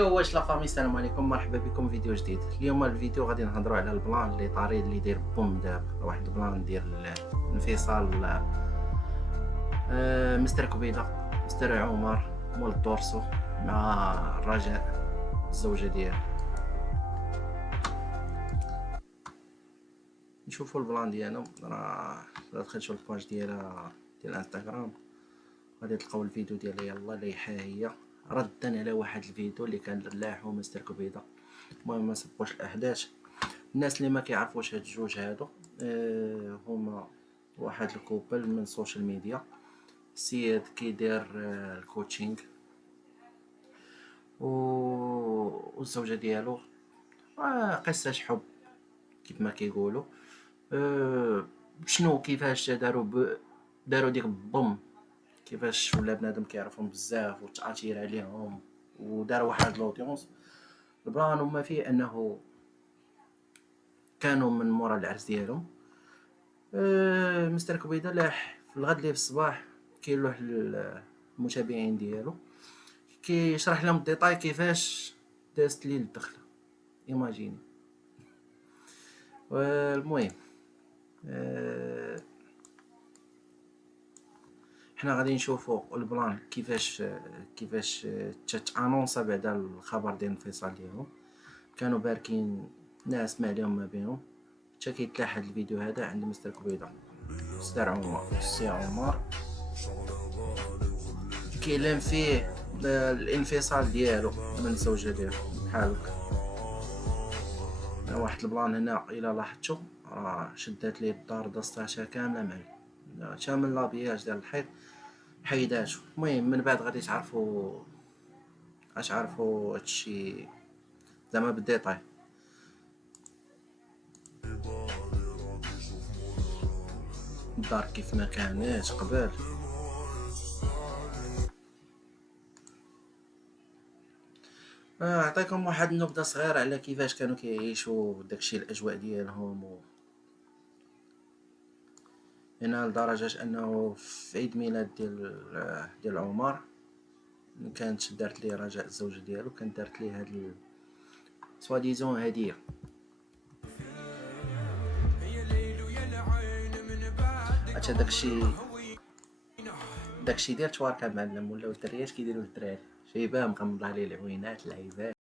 واش لا فامي، السلام عليكم، مرحبا بكم في فيديو جديد. اليوم الفيديو غادي نهضروا على البلان اللي طاري اللي داير بوم دابا، واحد البلان ديال انفصال مستر كبيده، مستر عمر مول الدورسو مع رجاء الزوجه ديالو. نشوفوا البلان ديالهم. راه دخلتوا الباج ديالها ديال انستغرام، غادي تلقاو الفيديو ديالها يلا ليحها هي ردا على واحد الفيديو اللي كان لاحو مستر كبيده. المهم ما سبقوش الاحداث. الناس اللي ما كيعرفوش هاد الجوج هادو هما واحد الكوبل من السوشيال ميديا. السيد كيدير الكوتشينغ والزوجه ديالو قصه حب كيف ما كيقولوا. شنو كيفاش داروا ديك بوم، كيفاش ولا بنادم كيعرفهم بزاف وتاثير عليهم ودار واحد لودونس. البلان هما فيه انه كانوا من مورا العرس ديالهم. مستر كبيده لاح في الغد ليه في الصباح كيلوح للمتابعين ديالو كيشرح لهم الديتاي كيفاش دازت ليه الدخله. ايماجيني. المهم حنا غادي نشوفوا البلان كيفاش تانونسا بعد الخبر ديال الانفصال ديالهم. كانوا باركين ناس ما عليهم ما بينهم حتى كيتلاح هذا الفيديو هذا عند مستر كبيده. مستر عمر السي عمر كيلم فيه الانفصال ديالو من الزوجه ديالو بحال هكا. واحد البلان هنا الا لاحظتوا راه شدات ليه الدار دستاتها كامله معاه حتى من لابياج ديال الحيط حيداتو. المهم من بعد غادي تعرفوا هادشي زعما بالديتاي. الدار كيف ما كانت قبل. عطيكم واحد النبذه صغيره على كيفاش كانوا كيعيشوا داكشي الاجواء ديالهم هنا لدرجه انه في عيد ميلاد ديال عمر كانت دارت ليه رجاء الزوجه ديالو، كانت دارت ليه هاد سوا ديزون هديه. حتى داكشي ديال تواركا معلم ولاو الدريات كيديروا الدراري شيبه مغمضه عليه العوينات العيبات.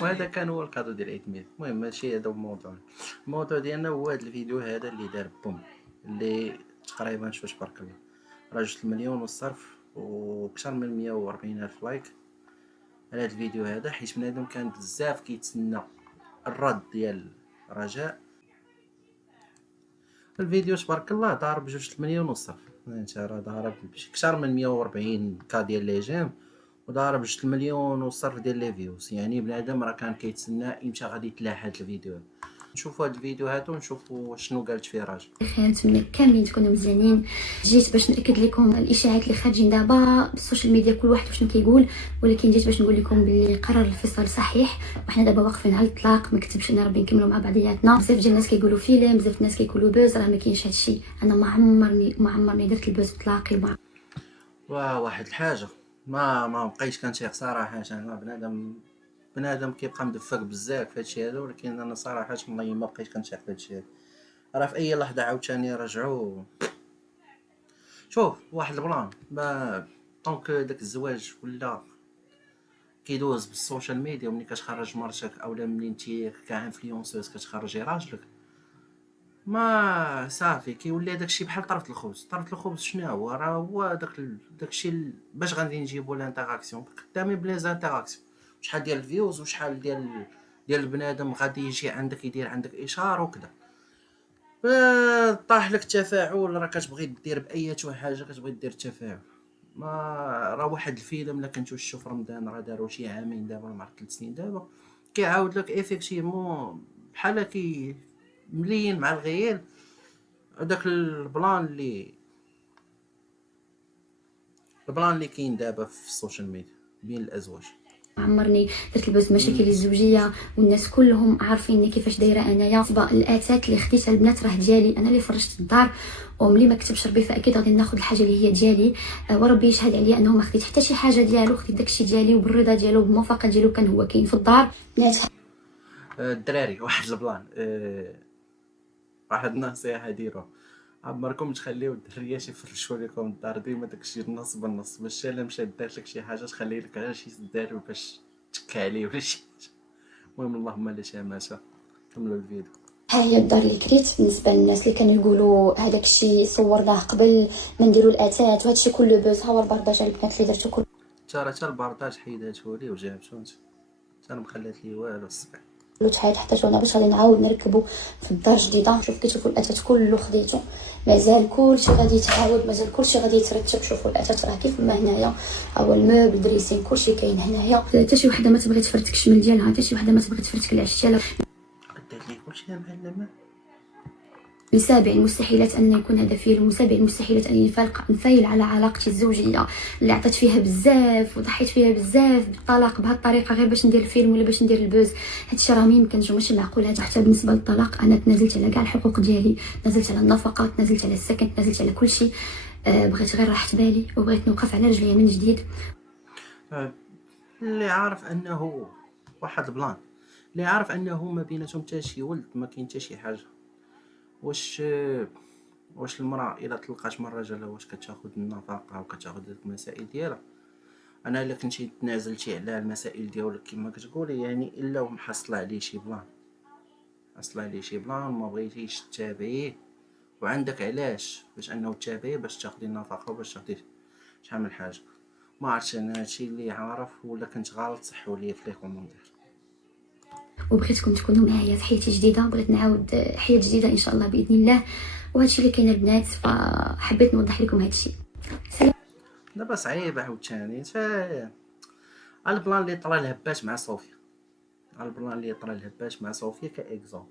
وهذا كان هو الكادو ديال عيد الميلاد. المهم ماشي هذا الموضوع ديالنا هو هذا الفيديو هذا اللي دار بوم، اللي تقريبا شوف تبارك الله راه 2 مليون والصرف وكثر من 140 الف لايك على هذا الفيديو هذا، حيت بنادم كان بزاف كيتسنى الرد ديال رجاء. الفيديو تبارك الله ضارب 2 مليون والصرف. انت راه ضارب كثر من 140 كا ديال لي جيم وضارب 2 مليون والصرف ديال لي فيوز. يعني بنادم راه كان كيتسنى امتى غادي يتلاح هذا الفيديو. نشوفوا هذا الفيديو هذا ونشوفوا شنو قالت فيه راجل. خير، نتمنى كاملين تكونوا مزيانين. جيت باش ناكد لكم الاشاعات اللي خارجين دابا بالسوشيال ميديا كل واحد وشنو كيقول، ولكن جيت باش نقول لكم باللي قرار الانفصال صحيح وحنا دابا واقفين على الاطلاق. ما كتبش لنا ربي نكملوا مع بعضياتنا. بزاف ديال الناس كيقولوا فيلم، بزاف الناس كيقولوا بوز، راه ما كاينش هادشي. انا ما عمرني درت البوز اطلاقي. واحد الحاجه ما بقيتش كنتيق صراحه. انا بنادم بنادم كيبقى مدفك بزاف في هادشي هذا، ولكن انا صراحه والله ما بقيت كنشاف في هادشي هذا. راه في اي لحظه عاوتاني رجعوا. شوف واحد البلان، ما طونك داك الزواج ولا كيدوز بالسوشيال ميديا، وملي كتخرج مرتك اولا ملي انتي كانفلونسوز كتخرجي راجلك، ما صافي كيولي داكشي بحال طرف الخبز. طرف الخبز شنو هو؟ راه هو داكشي باش غادي نجيبو لانتراكسيون قدامي بلي زانتراكسيون، شحال ديال الفيوز وشحال ديال البنادم غادي يجي عندك يدير عندك اشاره وكذا. طاح لك التفاعل، راه كتبغي دير باي حاجه كتبغي دير التفاعل. ما راه واحد الفيلم لا كنتو شفتو في رمضان، راه داروا شي عامين دابا ولا 3 سنين دابا، كيعاود لك ايفيكتيفمون بحال كي مليين مع الغيال هذاك البلان اللي كاين دابا في السوشيال ميديا بين الازواج. عمرني درت البوز مشاكل الزوجيه والناس كلهم عارفين كيفاش دايره انايا. الاتات اللي خديتها البنات راه ديالي انا اللي فرشت الدار، وملي ما كتبش ربي فاكيد غادي ناخذ الحاجه اللي هي ديالي. وربي يشهد عليا انه ما خديت حتى شي حاجه ديالو، خديت داكشي ديالي وبالرضا ديالو وبالموافقه ديالو، كان هو كاين في الدار. بنات الدراري واحد البلان، واحد النصيحه ديروها، عمركم تخليو الدريات يفرشوا لكم الدار، ديما داكشي النص بالنص، باش الا مشات دارت لك شي حاجه تخلي لك غير شي سدار باش تكا عليه ولا شي حاجه. المهم اللهم لا شماتة. كملوا الفيديو. ها هي الدار اللي كريت. بالنسبه للناس اللي كانوا يقولوا هذاك الشيء صورناه قبل ما نديروا الاتات وهذا الشيء كله بوز، ها هو البرداج البنات اللي درتو كله. حتى البرداج حيداتو لي وجابتو انت، انا ما خلات لي والو الصبح. تحيد حتى انا باش غادي نعاود نركبو في الدار جديده. شوف كتشوفوا الاتات كله خديته، مازال كلشي غادي يتعاود، مازال كلشي غادي يترتب. شوفوا الاتات راه كيف ما هنايا، هو الموبل دريسين كلشي كاين هنايا. حتى شي وحده ما تبغي تفرتك الشمل ديالها، حتى شي وحده ما تبغي تفرتك العش ديالها. قدات لي كلشي يا معلمه. من سابع المستحيلات ان يكون هذا فيلم، من سابع المستحيلات ان نفايل على علاقتي الزوجيه اللي عطيت فيها بزاف وضحيت فيها بزاف بالطلاق بهذه الطريقه غير باش ندير الفيلم ولا باش ندير البوز. هادشي راه ما يمكنش وماشي معقول. هذا حتى بالنسبه للطلاق انا تنازلت على كاع الحقوق ديالي، تنازلت على النفقه، تنازلت على السكن، تنازلت على كل شيء. بغيت غير راحه بالي وبغيت نوقف على رجلي من جديد. اللي عارف انه واحد البلان، اللي عارف انه ما بيناتهم حتى شي ولد، ما كاين حتى شي حاجه. واش المراه الا طلقات من الرجل واش كتاخذ النفقه وكتاخذ ديك المسائل ديالها؟ انا الا كنتي تنازلتي على المسائل ديالك كما كتقولي، يعني الا ومحصله عليه شي بلان، حصله عليه شي بلان ما بغيتيش تتابعيه، وعندك علاش باش انه تتابعيه باش تاخذي النفقه وباش تاخذي شحال من حاجه. ما عرفتش انا هادشي اللي عارف، ولا كنت غلط صحوا لي في لي كومونتير. وبغيتكم تكونوا معايا في حياتي جديده، بغيت نعاود حياه جديده ان شاء الله باذن الله، وهادشي اللي كاين البنات، فحبيت نوضح لكم هادشي. سلام. دابا صعيب عاوتاني البلان اللي طرا الهباش مع صوفيا، البلان اللي طرا الهباش مع صوفيا كاكزومبل،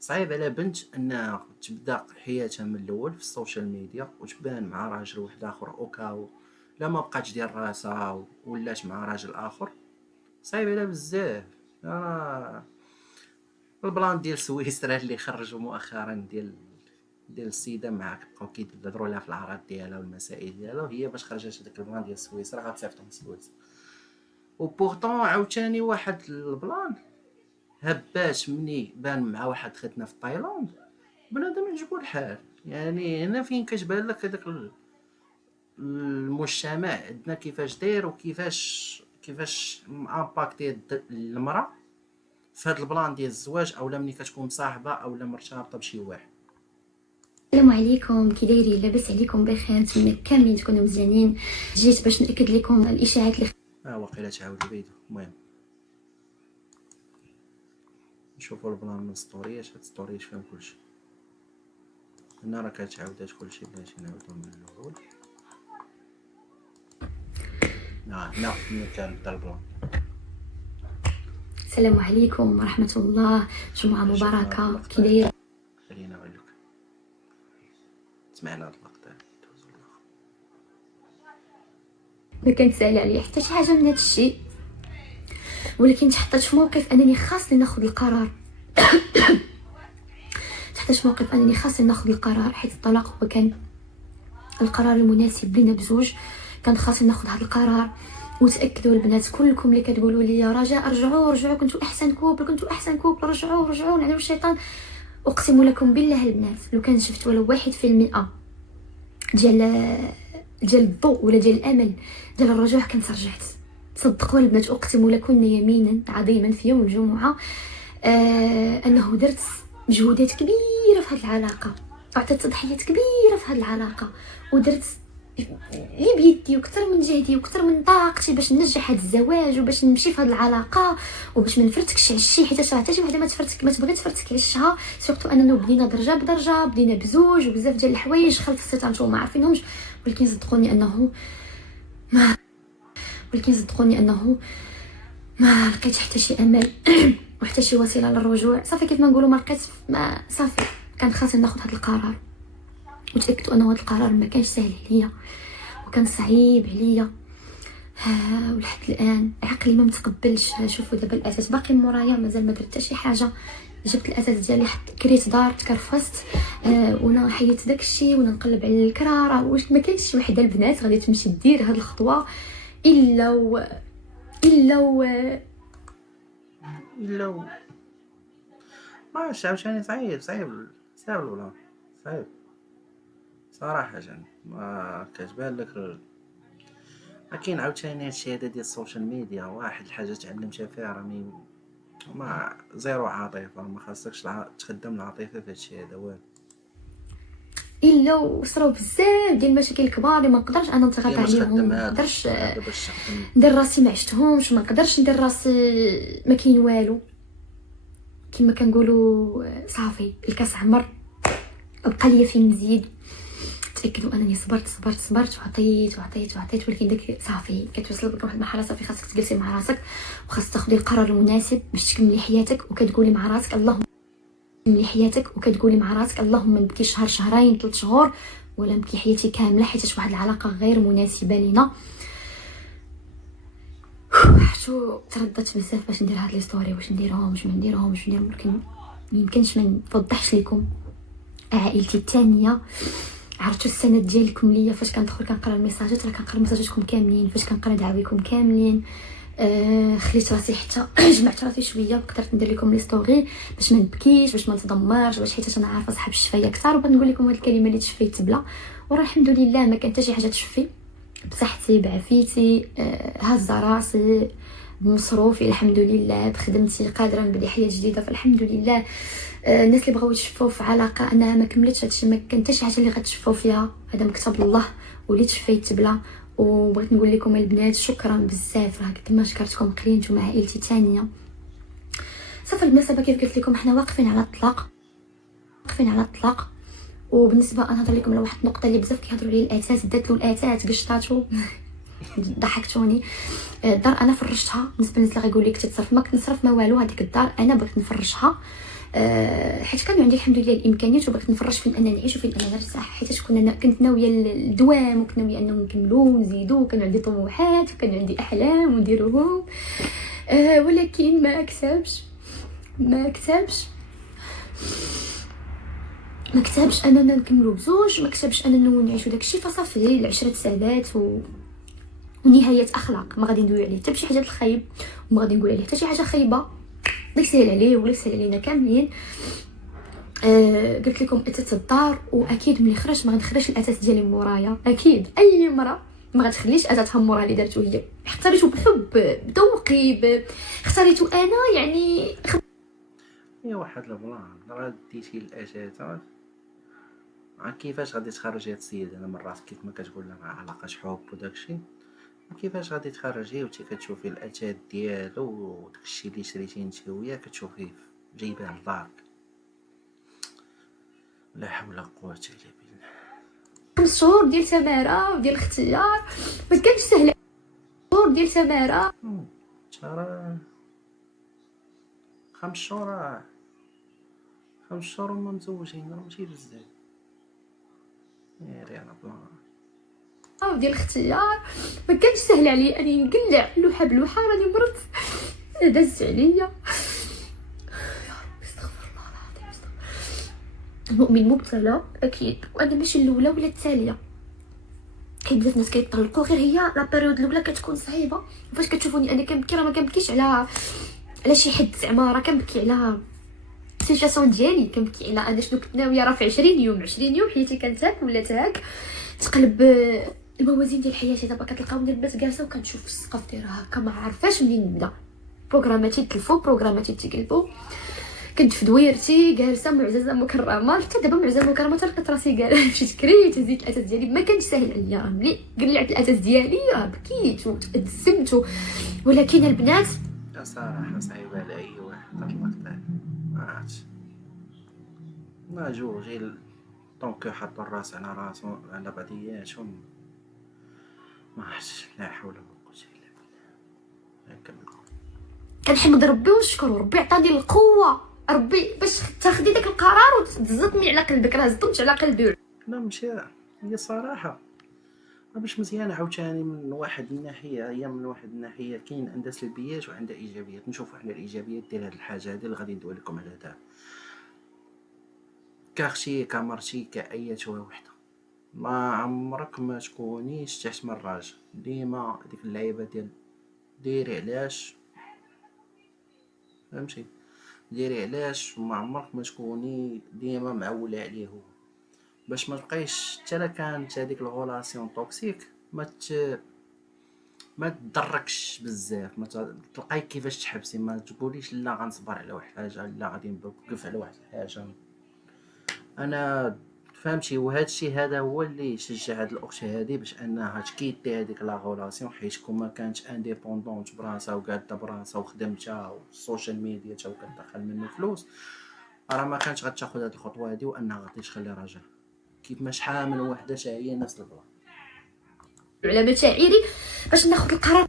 صعيب على بنت انها تبدا حياتها من الاول في السوشيال ميديا وتبان مع راجل واحد اخر اوكاو، لا ما بقاتش ديال راسها ولات مع راجل اخر، صعيب على بزاف. البلان ديال سويسرا اللي خرجوا مؤخرا ديال السيده معاك بقاو كيدروا لها في العراض ديالها والمسائل ديالها، هي باش خرجت هذاك البلان ديال سويسرا غتصيفط من سويسرا. وبورطون عاوتاني واحد البلان هباش مني بان مع واحد ختنا في تايلاند، بنادم يعجبو الحال. يعني هنا فين كتبان لك هذاك المجتمع عندنا كيفاش داير وكيفاش امباكتي المراه في هذا البلان ديال الزواج، اولا ملي كتكون مصاحبه اولا مرتبطه بشي واحد. السلام عليكم، كي دايرين؟ لاباس عليكم بخير؟ نتمنى كاملين تكونوا مزيانين. جيت باش ناكد لكم الاشاعات اللي واقيلا تعاود الفيديو. المهم نشوفوا البلان من ستوريات، هاد ستوريات فيهم كلشي. هنا راه كتعاودات كلشي، بلاتي نعاودو من الاول. هنا ملي كنبدا البلان. السلام عليكم ورحمه الله، جمعه مباركه. كي داير؟ خلينا نقولك سمعنا هاد اللقطه دوزو الاخر. ما كنتسالي عليا حتى شي حاجه من هذا الشيء، ولكن تحطيت في موقف انني خاصني ناخذ القرار. تحطيت في موقف انني خاصني ناخذ القرار، حيت الطلاق هو كان القرار المناسب لنا بزوج. كان خاصني ناخذ هذا القرار وتاكدوا البنات كلكم اللي كتقولوا لي يا رجاء رجعوا كنتوا احسن كوبل رجعوا نعملوا الشيطان. اقسم لكم بالله البنات لو كان شفت ولو 1% ديال الضوء ولا ديال الامل ديال الرجوع كنت رجعت. صدقوا البنات اقسم لكم يمينا عظيما في يوم الجمعه انه درت مجهودات كبيره في هذه العلاقه، عطيت تضحيات كبيره في هذه العلاقه، ودرت اللي بيدي وكثر من جهدي وكثر من طاقتي باش ننجح هذا الزواج وباش نمشي في هذه العلاقه وباش ما نفرتكش على الشيء، حيت حتى شي وحده ما تبغي تفرتك على الشها. سورتو اننا بدينا درجه بدرجه، بدينا بزوج وبزاف ديال الحوايج خلف الستار نتوما ما عارفينهمش، ولكن صدقوني انه ما لقيت حتى شي امل وحتى شي وسيله للرجوع. صافي كيف ما نقولوا ما لقيت، ما صافي كان خاصني ناخذ هذا القرار. وتاكدوا انه هذا القرار ما كانش سهل عليا وكان صعيب عليا ولحد الان عقلي ما متقبلش. شوفوا دابا الاساس باقي مورايا، مازال ما درت حتى شي حاجه. جبت الاساس ديالي كريت دار تكرفست وانا حيدت داكشي وانا نقلب على الكراره. واش ما كاينش شي وحده البنات غادي تمشي دير هاد الخطوه الا ما عاوتاني صعيب ولا صعيب صراحه يعني ما كتبان لك ما كاين عاوتاني هادشي هذا ديال السوشيال ميديا. واحد الحاجه تعلمتها فيها راني ما زيرو عاطفه، ما خاصكش تخدم العاطفه في هادشي هذا والو الا وصراو بزاف ديال المشاكل الكبار اللي ما نقدرش انا نتغاضى عليهم، ما نقدرش ندير راسي ما عشتهمش، ما نقدرش ندير راسي ما كاين والو. كما كنقولوا صافي الكاس عمر بقى ليا فين نزيد. تاكدوا انني صبرت وعطيت ولكن داك صافي كتوصل لك واحد المرحله صافي خاصك تجلسي مع راسك وخاصك تاخدي القرار المناسب باش تكملي حياتك وكتقولي مع راسك اللهم نبكي شهر شهرين 3 شهور ولا نبكي حياتي كامله حيت واحد العلاقه غير مناسبه لينا. شو ترددت بزاف باش ندير هاد لي ستوري، واش نديرهم واش ما نديرهمش ولكن ميمكنش ما نوضحش لكم. عائلتي الثانيه عرفتوا السند ديالكم ليا فاش كندخل كنقرا الميساجات، راه كنقرا ميساجاتكم كاملين، فاش كنقرا دعاويكم كاملين. خليت راسي حتى جمعت راسي شويه قدرت ندير لكم لي ستوري باش ما نبكيش باش ما نتدمرش باش حيت انا عارفه صاحب الشفايه اكثر. وبغيت نقول لكم هاد الكلمه اللي تشفيت بلا وراه الحمد لله ما كان حتى شي حاجه تشفي بصحتي بعافيتي هازه راسي بمصروفي الحمد لله بخدمتي قادره نبدا حياه جديده فالحمد لله. الناس اللي بغاو يتشفوا في علاقه انها ما كملتش هادشي ما كان حتى شي حاجه اللي غتشفوا فيها، هذا مكتب الله وليت شفيت بلا. وبغيت نقول لكم البنات شكرا بزاف، راه قد ما شكرتكم قليل نتوما عائلتي الثانيه. صافي بالمناسبه كيف قلت لكم حنا واقفين على الطلاق وبالنسبه انا نهضر لكم على واحد النقطه اللي بزاف كيهضروا عليه الاساس دات له الاساس قشطاتو ضحكتوني. الدار انا فرشتها بالنسبه للناس اللي غيقول لك تتصرف ما كنت نصرف ما والو، هذيك الدار انا بغيت نفرشها حيت كان عندي الحمد لله الامكانيات وبغيت نفرش فين انا نعيش وفين انا نرتاح حيت كنت ناويه الدوام وكنت ناويه انه نكملو ونزيدو، كان عندي طموحات وكان عندي احلام ونديروهم ولكن ما كتبش اننا نكملو بزوج، ما كتبش اننا نعيشو داكشي. فصافي العشره سادات ونهايه اخلاق ما غادي ندوي عليه حتى شي حاجه الخايب وما غادي نقول عليه حتى شي حاجه خايبه. الله يسهل عليه ولا يسهل علينا كاملين. قلت لكم اتت الدار واكيد ملي خرجت ما غنخرجش الاساس ديالي مورايا. اكيد اي مرة ما غتخليش اساسها مورا اللي درتو هي اختاريتو بحب بذوقي اختاريتو انا يعني هي واحد البلان راه ديتي الاساس. كيفاش غادي تخرجي هاد السيد انا من راسك كيف ما كتقول لها مع علاقه حب وداكشي كيفاش غادي تخرجيه وانت كتشوفي الاتات ديالو وداكشي اللي شريتي انت وياه كتشوفيه جايباه لدارك. لا حول ولا قوه الا بالله. 5 شهور ديال تماره وديال الاختيار ما كانش سهل. شهور ديال تماره شهر 5 شهور 5 شهور وما مزوجين راه ماشي بزاف. يا انا بلان ديال الاختيار ما كانش سهل عليا اني نقلع لوحه بلوحه. راني مرت دازت عليا استغفر الله العظيم. المؤمن مبتلى اكيد وانا ماشي الاولى ولا الثانيه. كاين بزاف ناس كيطلقوا، غير هي لا بيريود الاولى كتكون صعيبه. فاش كتشوفوني انا كنبكي راه ما كنبكيش على شي حد زعما، راه كنبكي على السيتواسيون ديالي، كنبكي على انا شنو كنت ناويه. راه في 20 يوم حياتي كانت هاك ولات هاك، تقلب الموازين ديال حياتي. دابا كتلقاوني البنات جالسه وكنشوف السقف ديالها هكا، ما عارفاش منين نبدا. بروغراماتي تلفو، بروغراماتي تقلبوا، كنت في دويرتي جالسه معززه مكرمه. حتى دابا معززه مكرمه، لقيت راسي مشيت كريت هزيت الاساس ديالي، ما كانش ساهل عليا. راه ملي قلعت الاساس ديالي راه بكيت وتأزمت. ولكن البنات صراحة صعيبة على أي واحد طلق تاني، ما عرفتش، ما جوج دونك يحطو الراس على راسو على بعضياتهم، ما عرفتش. لا حول ولا قوة إلا بالله. نكمل. كنحمد ربي ونشكرو، ربي عطاني القوه، ربي باش تاخدي داك القرار وتزطمي على قلبك. راه زطمت على قلبي. لا ماشي هي الصراحة باش مزيانة عاوتاني من واحد الناحية. هي من واحد الناحية كاين عندها سلبيات وعندها إيجابيات. نشوفو حنا الإيجابيات ديال هاد الحاجة هادي اللي غادي ندوي لكم عليها. كاختي كمرتي كأيتها وحدة، ما عمرك ما تكونيش تحت من الراجل. ديما ديك اللعيبة ديال ديري علاش، فهمتي، ديري علاش، وما عمرك ما تكوني ديما معولة عليه هو، باش ما تبقايش حتى لا كانت هذيك الغولاسيون توكسيك ما تضركش بزاف، ما تلقاي كيفاش تحبسي. ما تقوليش لا غنصبر على واحد الحاجه، لا غادي نوقف على واحد الحاجه. انا فهمتي، وهذا الشيء هذا هو اللي شجع هاد الاخت هذه باش انها تكيتي هذيك لا غولاسيون، حيت كون كانت انديبوندونت براسها وقاده براسها وخدمتها والسوشيال ميديا تا وكتدخل منه فلوس، راه ما كانتش غتاخذ هاد الخطوه هذه وانها غادي تخلي راجل. كيف ما شحال من وحده تا هي نفس البلا على مشاعري باش ناخذ القرار،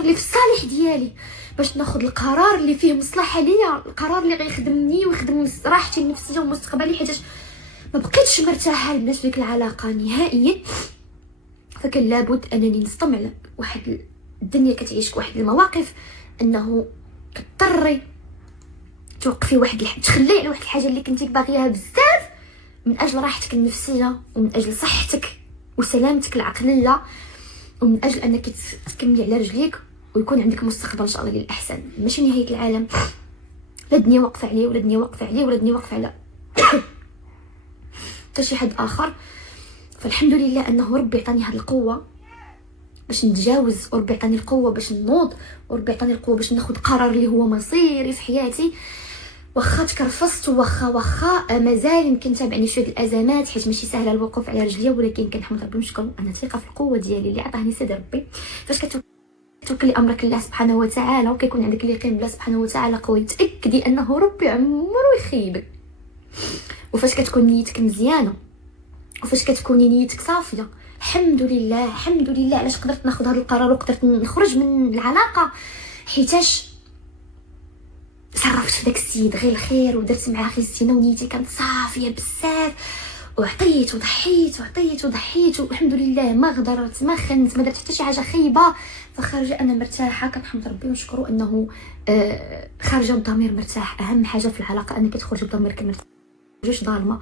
اللي في الصالح ديالي، باش ناخذ القرار اللي فيه مصلحه ليا، القرار اللي غيخدمني ويخدم راحتي النفسيه ومستقبلي. حيت ما بقيتش مرتاحه لبنات ديك العلاقه نهائيا. فكان لابد انني نصطم على واحد الدنيا كتعيشك واحد المواقف انه كضطري توقفي واحد تخلي على واحد الحاجه اللي كنتي باغياها بزاف من اجل راحتك النفسيه ومن اجل صحتك وسلامتك العقليه، ومن اجل انك تكملي على رجليك ويكون عندك مستقبل ان شاء الله للاحسن. ماشي نهايه العالم، لا الدنيا واقفه عليه ولا الدنيا واقفه عليه ولا الدنيا واقفه على حتى شي حد اخر. فالحمد لله انه ربي عطاني هذه القوه باش نتجاوز، وربي عطاني القوه باش نوض، وربي عطاني القوه باش ناخذ قرار اللي هو مصيري في حياتي. واخا تكرفصت واخا مازال يمكن تابعني شويه الازمات، حيت ماشي سهله الوقوف على رجليا، ولكن كنحمد ربي ونشكر. انا ثقه في القوه ديالي اللي عطاني سيدي ربي. فاش كتوكلي امرك لله سبحانه وتعالى وكيكون عندك اليقين بالله سبحانه وتعالى قوي، تاكدي انه ربي عمره يخيبك. وفاش كتكون نيتك مزيانه وفاش كتكوني نيتك صافيه، الحمد لله الحمد لله علاش قدرت ناخذ هذا القرار وقدرت نخرج من العلاقه، حيتاش صرفت في داك السيد غير الخير ودرت معاه خيزتينا ونيتي كانت صافيه بزاف، وعطيت وضحيت والحمد لله ما غدرت ما خنت ما درت حتى شي حاجه خايبه. فخارجه انا مرتاحه، كنحمد ربي ونشكرو انه خارجه بضمير مرتاح. اهم حاجه في العلاقه انك تخرجي بضميرك مرتاح، ما تخرجيش ظالمه.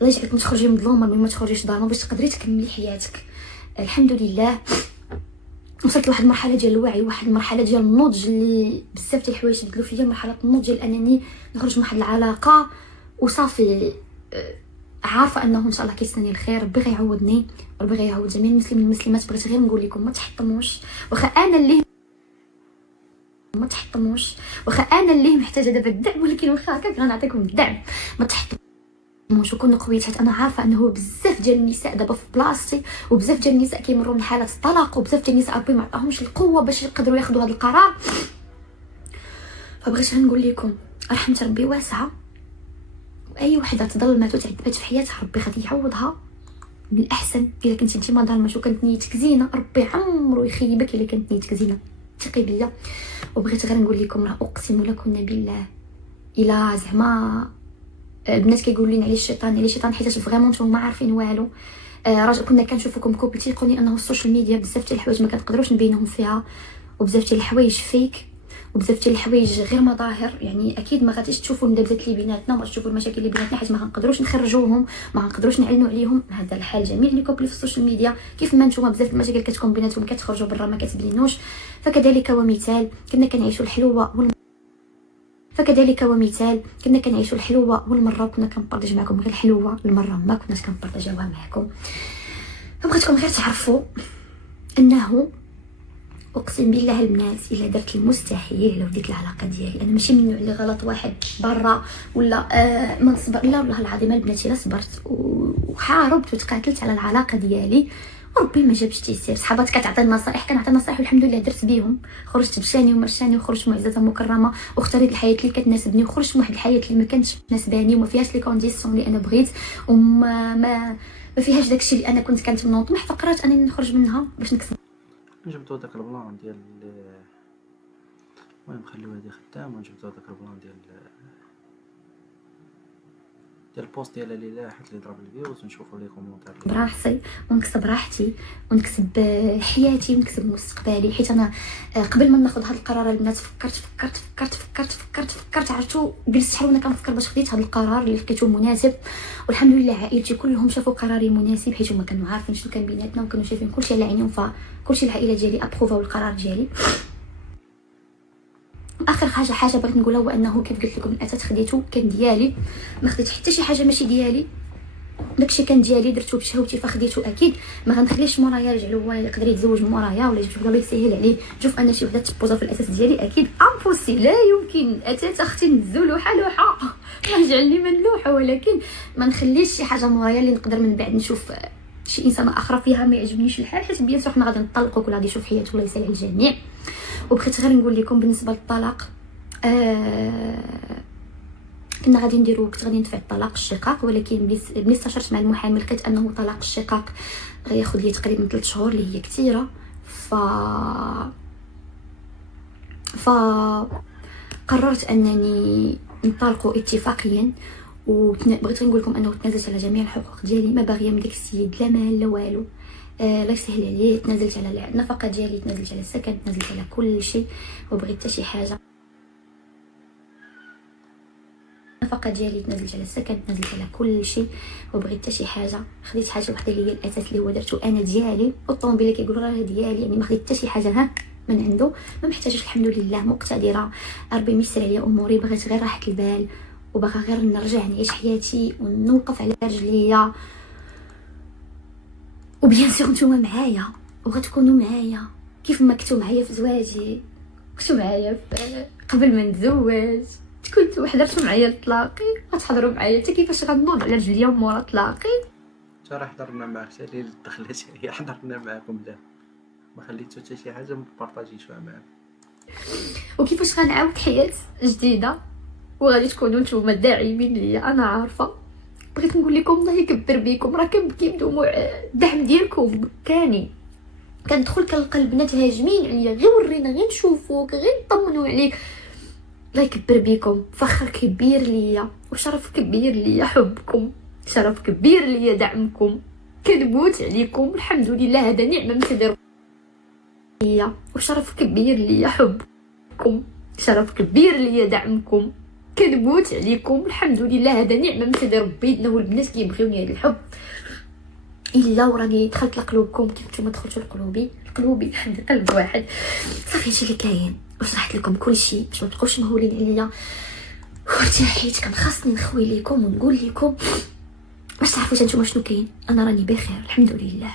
الله يجعلك ما تخرجي مظلومه ما تخرجيش ظالمه باش تقدري تكملي حياتك. الحمد لله وصلت لواحد المرحله ديال الوعي، واحد المرحله ديال النضج اللي بزاف ديال الحوايج بدلوا فيا. مرحله النضج ديال انني نخرج من واحد العلاقه وصافي عارفه انه ان شاء الله كيستني الخير، ربي غيعوضني وربي غيعوض جميع المسلمين والمسلمات. بغيت غير نقول لكم ما تحطموش، واخا انا اللي ما تحطموش، واخا انا اللي محتاجه دابا الدعم، ولكن واخا هكاك غنعطيكم الدعم. ما تحطموش وكونوا قويات، حيت انا عارفه انه بزاف ديال النساء دابا في بلاصتي، وبزاف ديال النساء كيمروا من حالات الطلاق، وبزاف ديال النساء ربي ما عطاهمش القوه باش يقدروا ياخذوا هذا القرار. فبغيت نقول لكم رحمه ربي واسعه، واي وحده تظلمات وتعذبات في حياتها ربي غادي يعوضها من الاحسن. الا كنتي نتيما ظالمه وكانت نيتك زينه ربي عمرو يخيبك الا كانت نيتك زينه، ثقي بيا. وبغيت غير نقول لكم راه اقسم لكم بالله الا زعما البنات كيقولوا لنا على الشيطان حيت فريمون نتوما ما عارفين والو. راجل كنا كنشوفكم كوبل تيقول لي انه السوشيال ميديا بزاف ديال الحوايج ما كنقدروش نبينهم فيها، وبزاف ديال الحوايج فيك، وبزاف ديال الحوايج غير مظاهر. يعني اكيد ما غاديش تشوفوا الندبات اللي بيناتنا وما تشوفوا المشاكل اللي بيناتنا، حيت ما غنقدروش نخرجوهم، ما غنقدروش نعلنوا عليهم. هذا الحال جميع لي كوبل في السوشيال ميديا، كيف ما نتوما بزاف المشاكل كتكون بيناتهم كتخرجوا برا ما كتبينوش. فكذلك ومثال كنا كنعيشوا الحلوه والمره، وكنا كنبارطاج معكم غير الحلوه، المره ما كناش كنبارطاجوها معكم. فبغيتكم غير تعرفوا انه اقسم بالله البنات الا درت المستحيل لو ديت العلاقه ديالي، انا ماشي من النوع اللي غلط واحد برا ولا ما نصبر. لا والله العظيم البنات الا صبرت وحاربت وتقاتلت على العلاقه ديالي وربي ما جابش تيسير. صحابات كتعطي النصائح، كنعطي النصائح والحمد لله درت بيهم، خرجت بشاني ومرشاني وخرجت معززه مكرمه واختاريت الحياه اللي كتناسبني وخرجت من واحد الحياه اللي ما كانتش مناسباني وما فيهاش لي كونديسيون اللي انا بغيت وما ما فيهاش داكشي اللي انا كنت كنطمح. فقررت انني نخرج منها باش نكسب. جبدو داك البلان ديال المهم خليو هادي خدام، ونجبدو داك البلان ديال البوست ديال ليلى حيت اللي ضرب الفيوز، ونشوفوا لي كومونتير براحتي ونكسب راحتي ونكسب حياتي ونكسب مستقبلي. حيت انا قبل ما ناخذ هذا القرار البنات فكرت عرفتوا جلست شحال وانا كنفكر باش خديت هذا القرار اللي لقيته مناسب. والحمد لله عائلتي كلهم شافوا قراري مناسب، حيت هما كانوا عارفين شنو كان بيناتنا وكانوا شايفين كلشي على عينيهم، فكلشي العائله ديالي ابروفاو القرار ديالي. اخر حاجه بغيت نقولها هو انه كيف قلت لكم الاساس خديته كان ديالي، ما خديت حتى شي حاجه ماشي ديالي، داكشي كان ديالي درتو بشهوتي فخديتو. اكيد ما غنخليش مورايا يرجع له هو يقدر يتزوج من مورايا ولا يجيب ولا يسهل عليه. شوف انا شي وحده تبوزا في الاساس ديالي اكيد امبوسي، لا يمكن اتات اختي نزو لوحه ما جعلني من لوحه، ولكن ما نخليش شي حاجه مورايا اللي نقدر من بعد نشوف شي انسانه اخرى فيها ما يعجبنيش الحال، حيت بيان سور حنا غادي نطلقوا كل غادي يشوف حياته الله يسهل على الجميع. وبغيت غير نقول لكم بالنسبه للطلاق كنا غادي كنت غادي ندفع الطلاق الشقاق، ولكن ملي استشرت مع المحامي لقيت انه طلاق الشقاق غياخذ لي تقريبا 3 شهور اللي هي كثيره. قررت انني نطلقوا اتفاقيا. وبغيت نقول لكم انه تنازلت على جميع الحقوق ديالي، ما باغيه من داك السيد لا مال لا والو، الله يسهل عليه. تنازلت على النفقه ديالي، تنازلت على السكن، تنازلت على كل شيء، وبغيت حتى شي حاجه. النفقه ديالي تنازلت على السكن، تنازلت على كل شيء، وبغيت حتى شي حاجه. خديت حاجه وحده اللي هي الاساس اللي هو درتو انا ديالي، والطوموبيله كيقولوا راه ديالي، يعني ما خديت حتى شي حاجه من عنده، ما محتاجش الحمد لله، مقتدره، ربي ميسر عليا اموري. بغيت غير راحه البال وبغا غير نرجع نعيش حياتي ونوقف على رجليا. وبيان سور نتوما معايا وغتكونوا معايا كيف ما كنتو معايا في زواجي، كنتو معايا قبل ما نتزوج، كنتو حضرتوا معايا لطلاقي، غتحضروا معايا حتى كيفاش غنوض على رجليا مورا طلاقي. حتى راه حضرنا معاك، حتى اللي دخلت هي حضرنا معاكم، لا ما خليتو حتى شي حاجه ما بارطاجيتوها معاك. وكيفاش غنعاود حياه جديده وغادي تكونوا نتوما داعمين ليا، انا عارفه. بغيت نقول لكم الله يكبر بكم، راه كنبكي بدموع الدعم ديالكم كاني كندخل كنلقى البنات هاجمين عليا، غير ورينا، غير نشوفوك، غير نطمنوا عليك. الله يكبر بكم، فخر كبير ليا وشرف كبير ليا حبكم، شرف كبير ليا دعمكم، كنموت عليكم. الحمد لله هذا نعمه من كدير ليا، وشرف كبير ليا حبكم، شرف كبير ليا دعمكم، كنموت عليكم. الحمد لله هذا نعمه من كدير ربي، انه البنات كيبغيوني هذا الحب الا وراني دخلت لقلوبكم كيف نتوما دخلتوا لقلوبي عندي قلب واحد. صافي هادشي اللي كاين، وشرحت لكم كل شيء باش ما تبقاوش مهولين عليا. وارتحيت، كان خاصني نخوي لكم ونقول لكم باش تعرفوا نتوما شنو كاين. انا راني بخير الحمد لله،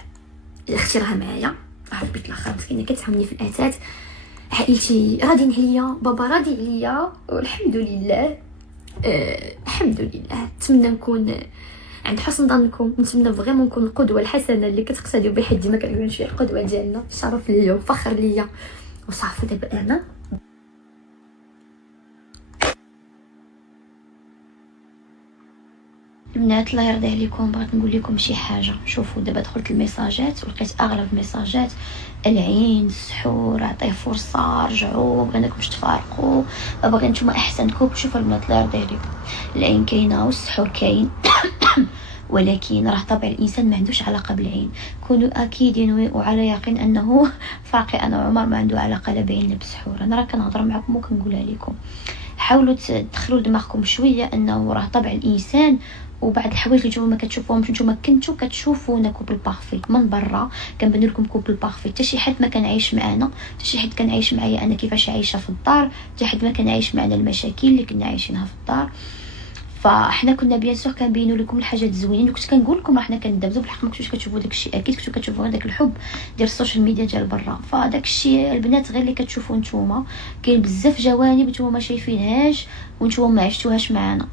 اختي راها معايا، عرفت بيت الاخر مسكينه كتهمني في الاتات، عائلتي راضين عليا، بابا راضي عليا، والحمد لله. الحمد لله. نتمنى نكون عند حسن ظنكم، نتمنى فريمون نكون القدوه الحسنه اللي كتقتديو بها ديما كنقول شي القدوه ديالنا. شرف ليا وفخر ليا. وصافي دابا انا البنات الله يرضي عليكم بغيت نقول لكم شي حاجه. شوفوا دابا دخلت الميساجات ولقيت اغلب الميساجات العين السحور، عطيه فرصه، رجعوا، بغيناكمش تفارقوا، باغي نتوما احسنكم. شوفوا البنات الله يرضي عليكم، العين كاينه والسحور كاين ولكن راه طبع الانسان ما عندوش علاقه بالعين. كونوا اكيدين وعلى يقين انه فاقي انا عمر ما عنده علاقه لا بعين لا بسحور. انا راه كنهضر معكم وكنقولها لكم، حاولوا تدخلوا لدماغكم شويه انه راه طبع الانسان وبعض الحوايج اللي نتوما ما كتشوفوهمش. نتوما كنتو كتشوفونا كوبل بارفي من برا، كنبان لكم كوبل بارفي. حتى شي حد ما كان عايش معانا، حتى شي حد كان عايش معايا انا كيفاش عايشه في الدار، حتى حد ما كان عايش معنا المشاكل اللي كنا عايشينها في الدار. فاحنا كنا بيان سور كنبينوا لكم الحاجات الزوينين، وكنت كنقول لكم حنا كندابزوا بالحق. ما كنتوش كتشوفوا داكشي، اكيد كنتو كتشوفوا داك الحب ديال السوشيال ميديا ديال برا. فداكشي البنات غير اللي كتشوفوا نتوما، كاين بزاف جوانب نتوما ما شايفينهاش ونتوما ما عشتوهاش معنا.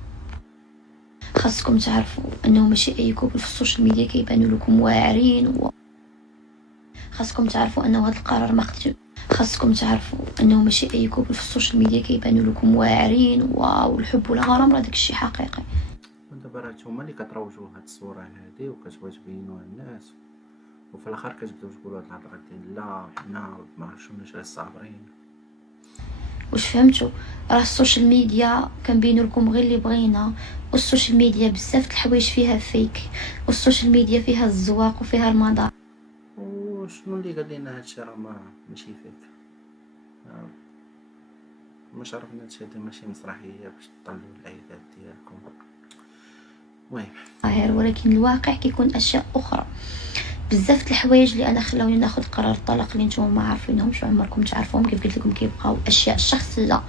خاصكم تعرفوا انه ماشي اي كوبل في السوشيال ميديا كيبانوا لكم واعرين خاصكم تعرفوا انه هذا القرار ما خديتو. خاصكم تعرفوا انه ماشي اي كوبل في السوشيال ميديا كيبانوا لكم واعرين والحب والغرام، راه داكشي حقيقي. ودابا راه نتوما اللي كتروجوا هاد الصورة هادي وكتبغيو تبينوها للناس، وفي الاخر كتبداو تقولوا هاد الهضره ديال لا حنا ما عرفتش غير صابرين. واش فهمتوا؟ راه السوشيال ميديا كنبينوا لكم غير اللي بغينا، والسوشيال ميديا بزاف د الحوايج فيها فيك، والسوشيال ميديا فيها الزواق وفيها المضار. وشنو اللي قال لنا هادشي راه ماشي فيك؟ مش عرفنا هادشي هادي ماشي مسرحيه باش تطلعوا العيبات ديالكم. المهم ولكن الواقع كيكون اشياء اخرى. بزاف د الحوايج اللي انا خلاوني ناخذ قرار الطلاق اللي نتوما ما عارفينهمش وعمركم تعرفوهم. كيف قلت لكم كيبقاو اشياء شخصيه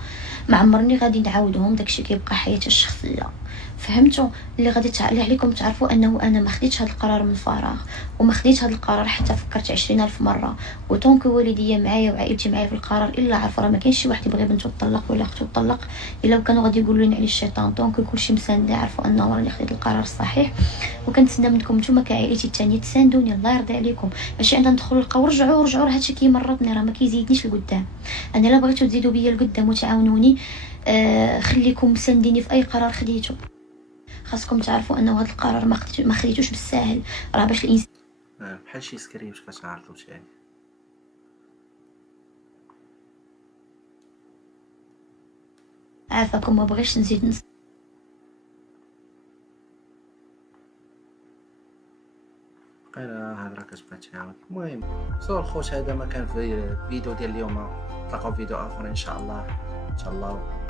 ما عمرني غادي نعاودهم، داكشي كيبقى حياتي الشخصيه. فهمتوا؟ اللي غادي اللي عليكم تعرفوا انه انا ما خديتش هذا القرار من فراغ، وما خديتش هذا القرار حتى فكرت 20,000 مره. وطونك والديا معايا وعائلتي معايا في القرار الا عارفه راه ما كاينش شي واحد يبغي بنته تطلق ولا اختو تطلق الا كانوا غادي يقولوا لنا على الشيطان. طونك كلشي مساندة، عارفوا انه راني خديت القرار الصحيح. وكنتسنى منكم نتوما كعائلتي الثانيه تساندوني، الله يرضي عليكم. ماشي عندنا ندخلوا نلقاو رجعوا راه هادشي كيمرضني، راه ما كيزيدنيش لقدام. انا لا بغيتو تزيدوا بيا لقدام وتعاونوني، خليكم مسانديني في اي قرار خديتو. خاصكم تعرفوا انه هذا القرار ما خديتوش بالساهل، راه باش الانسان بحال شي سكريبت كتعرضوا شي. عافاكم ما بغيتش نزيد غير هضره كتبقى تعاود. المهم سو الخوت، هذا ما كان في الفيديو ديال اليوم. نتلاقاو في فيديو اخر ان شاء الله. تهلاو.